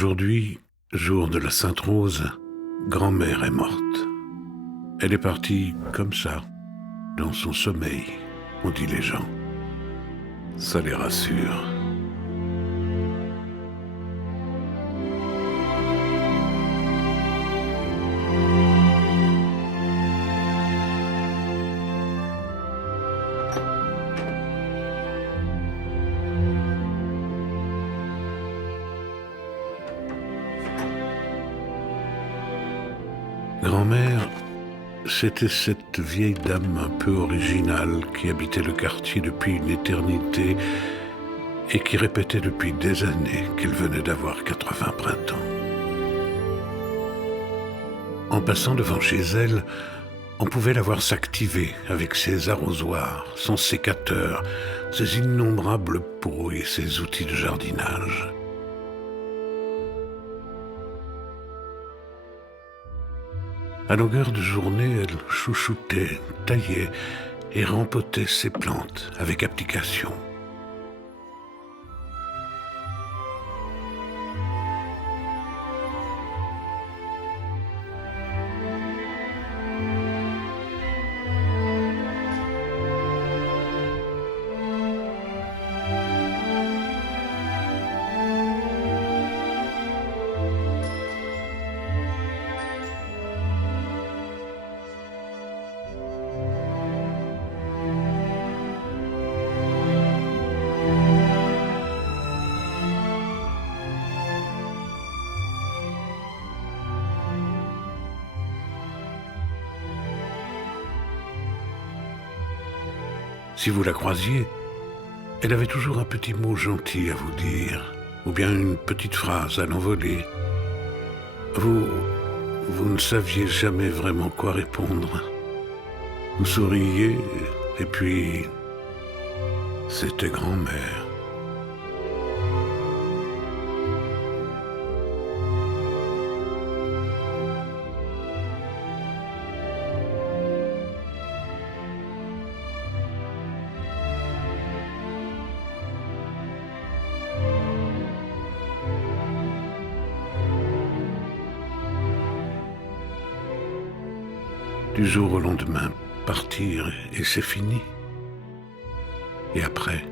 Aujourd'hui, jour de la Sainte-Rose, grand-mère est morte. Elle est partie comme ça, dans son sommeil, ont dit les gens. Ça les rassure. Grand-mère, c'était cette vieille dame un peu originale qui habitait le quartier depuis une éternité et qui répétait depuis des années qu'elle venait d'avoir 80 printemps. En passant devant chez elle, on pouvait la voir s'activer avec ses arrosoirs, son sécateur, ses innombrables pots et ses outils de jardinage. À longueur de journée, elle chouchoutait, taillait et rempotait ses plantes avec application. Si vous la croisiez, elle avait toujours un petit mot gentil à vous dire, ou bien une petite phrase à l'envolée. Vous ne saviez jamais vraiment quoi répondre. Vous souriez, et puis c'était grand-mère. Du jour au lendemain, partir et c'est fini. Et après?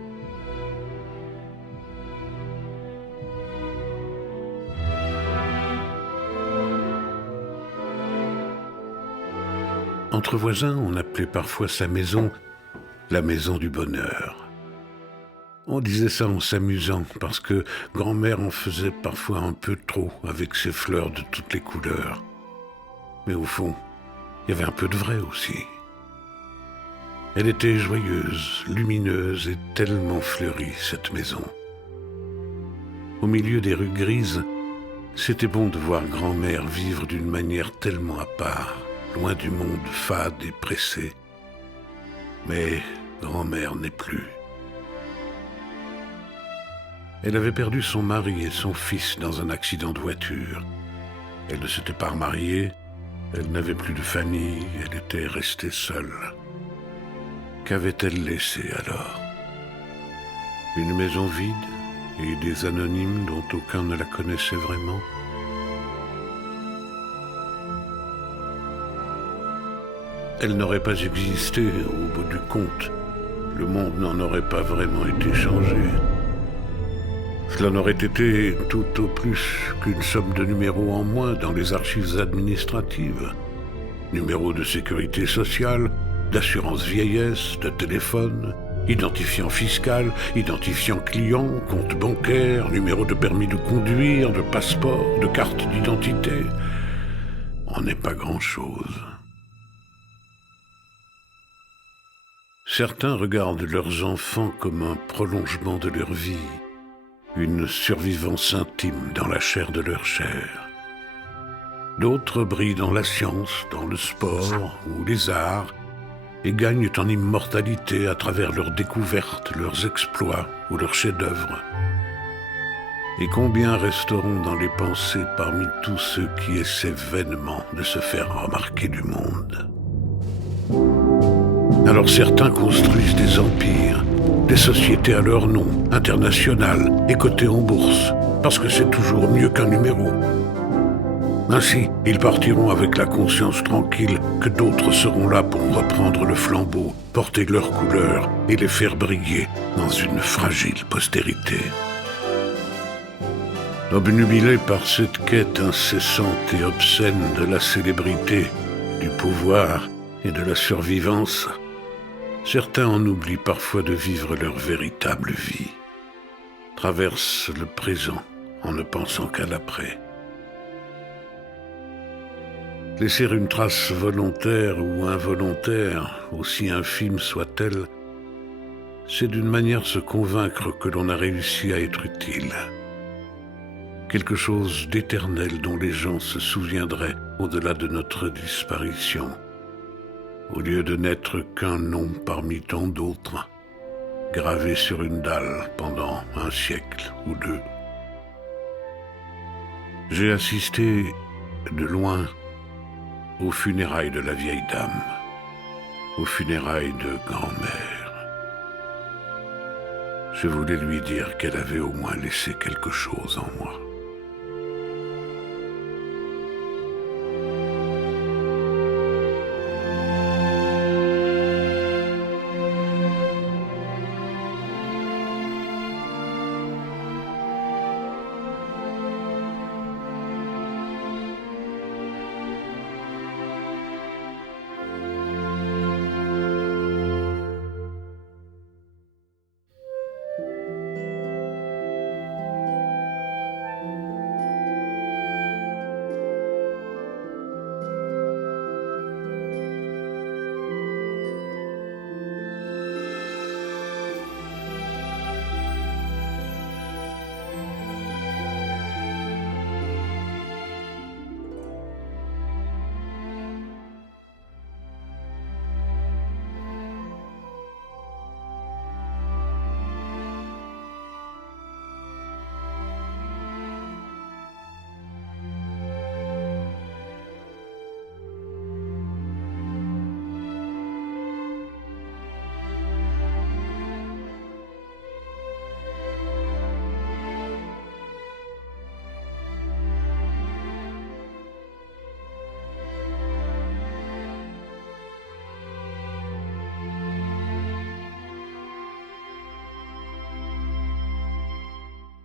Entre voisins, on appelait parfois sa maison la maison du bonheur. On disait ça en s'amusant parce que grand-mère en faisait parfois un peu trop avec ses fleurs de toutes les couleurs. Mais au fond, il y avait un peu de vrai aussi. Elle était joyeuse, lumineuse et tellement fleurie, cette maison. Au milieu des rues grises, c'était bon de voir grand-mère vivre d'une manière tellement à part, loin du monde fade et pressé. Mais grand-mère n'est plus. Elle avait perdu son mari et son fils dans un accident de voiture. Elle ne s'était pas remariée. Elle n'avait plus de famille, elle était restée seule. Qu'avait-elle laissé alors? Une maison vide et des anonymes dont aucun ne la connaissait vraiment? Elle n'aurait pas existé au bout du compte. Le monde n'en aurait pas vraiment été changé. Cela n'aurait été tout au plus qu'une somme de numéros en moins dans les archives administratives. Numéros de sécurité sociale, d'assurance vieillesse, de téléphone, identifiant fiscal, identifiant client, compte bancaire, numéro de permis de conduire, de passeport, de carte d'identité. On n'est pas grand-chose. Certains regardent leurs enfants comme un prolongement de leur vie, une survivance intime dans la chair de leur chair. D'autres brillent dans la science, dans le sport ou les arts et gagnent en immortalité à travers leurs découvertes, leurs exploits ou leurs chefs-d'œuvre. Et combien resteront dans les pensées parmi tous ceux qui essaient vainement de se faire remarquer du monde? Alors certains construisent des empires, des sociétés à leur nom, internationales et cotées en bourse, parce que c'est toujours mieux qu'un numéro. Ainsi, ils partiront avec la conscience tranquille que d'autres seront là pour reprendre le flambeau, porter leurs couleurs et les faire briller dans une fragile postérité. Obnubilés par cette quête incessante et obscène de la célébrité, du pouvoir et de la survivance, certains en oublient parfois de vivre leur véritable vie, traversent le présent en ne pensant qu'à l'après. Laisser une trace volontaire ou involontaire, aussi infime soit-elle, c'est d'une manière se convaincre que l'on a réussi à être utile. Quelque chose d'éternel dont les gens se souviendraient au-delà de notre disparition, au lieu de n'être qu'un nom parmi tant d'autres, gravé sur une dalle pendant un siècle ou deux. J'ai assisté de loin aux funérailles de la vieille dame, aux funérailles de grand-mère. Je voulais lui dire qu'elle avait au moins laissé quelque chose en moi.